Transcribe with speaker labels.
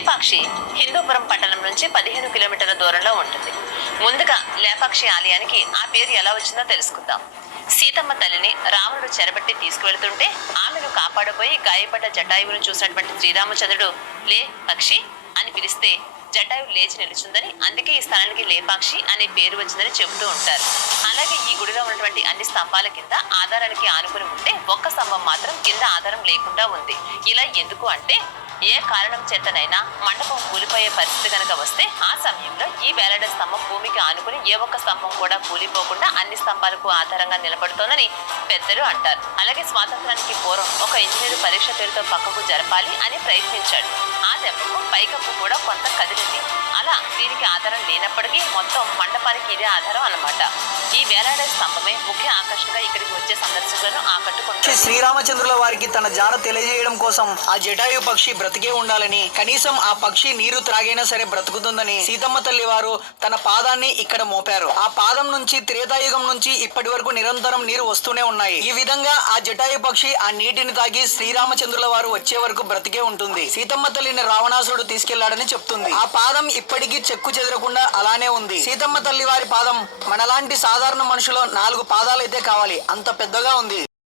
Speaker 1: లేపాక్షి హిందూపురం పట్టణం నుంచి పదిహేను కిలోమీటర్ల దూరంలో ఉంటుంది. ముందుగా లేపాక్షి ఆలయానికి ఆ పేరు ఎలా వచ్చిందో తెలుసుకుందాం. సీతమ్మ తల్లిని రావణుడు చెరబట్టి తీసుకువెళ్తుంటే ఆమెను కాపాడబోయి గాయపడ్డ జటాయువును చూసినటువంటి శ్రీరామచంద్రుడు లే పక్షి అని పిలిస్తే జటాయువు లేచి నిలుచుందని అందుకే ఈ స్థలానికి లేపాక్షి అనే పేరు వచ్చిందని చెబుతూ ఉంటారు. అలాగే ఈ గుడిలో ఉన్నటువంటి అన్ని స్తంభాల కింద ఆధారానికి ఆనుకుని ఉంటే ఒక్క స్తంభం మాత్రం కింద ఆధారం లేకుండా ఉంది. ఇలా ఎందుకు అంటే ఏ కారణం చేతనైనా మండపం కూలిపోయే పరిస్థితి కనుక వస్తే ఆ సమయంలో ఈ వేలాడే స్తంభం భూమికి ఆనుకుని ఏ ఒక్క స్తంభం కూడా కూలిపోకుండా అన్ని స్తంభాలకు ఆధారంగా నిలబడుతోందని పెద్దలు అంటారు. అలాగే స్వాతంత్రానికి పూర్వం ఒక ఇంజనీరు పరీక్ష పేరుతో పక్కకు జరపాలి అని ప్రయత్నించాడు. ఆ దెబ్బకు పైకప్పు కూడా కొంత కదిలింది. అలా దీనికి ఆధారం లేనప్పటికీ మొత్తం మండపానికి ఇదే ఆధారం అన్నమాట. ఈ వేలాడే స్తంభమే ముఖ్య ఆకర్షణగా ఇక్కడికి వచ్చే సందర్శకులను ఆకట్టుకుంటారు
Speaker 2: శ్రీరామచంద్రుల వారికి తన జాడ తెలియజేయడం కోసం ఆ జటాయు పక్షి బ్రతికే ఉండాలని కనీసం ఆ పక్షి నీరు త్రాగైనా సరే బ్రతుకుతుందని సీతమ్మ తల్లి వారు తన పాదాన్ని ఇక్కడ మోపారు. ఆ పాదం నుంచి త్రేతాయుగం నుంచి ఇప్పటి వరకు నిరంతరం నీరు వస్తూనే ఉన్నాయి. ఈ విధంగా ఆ జటాయు పక్షి ఆ నీటిని తాగి శ్రీరామచంద్రుల వారు వచ్చే వరకు బ్రతికే ఉంటుంది. సీతమ్మ తల్లిని రావణాసురుడు తీసుకెళ్ళాడని చెప్తుంది. ఆ పాదం ఇప్పటికీ చెక్కు చెదరకుండా అలానే ఉంది. సీతమ్మ తల్లి వారి పాదం మనలాంటి సాధారణ మనుషులో నాలుగు పాదాలైతే కావాలి. అంత పెద్దగా ఉంది.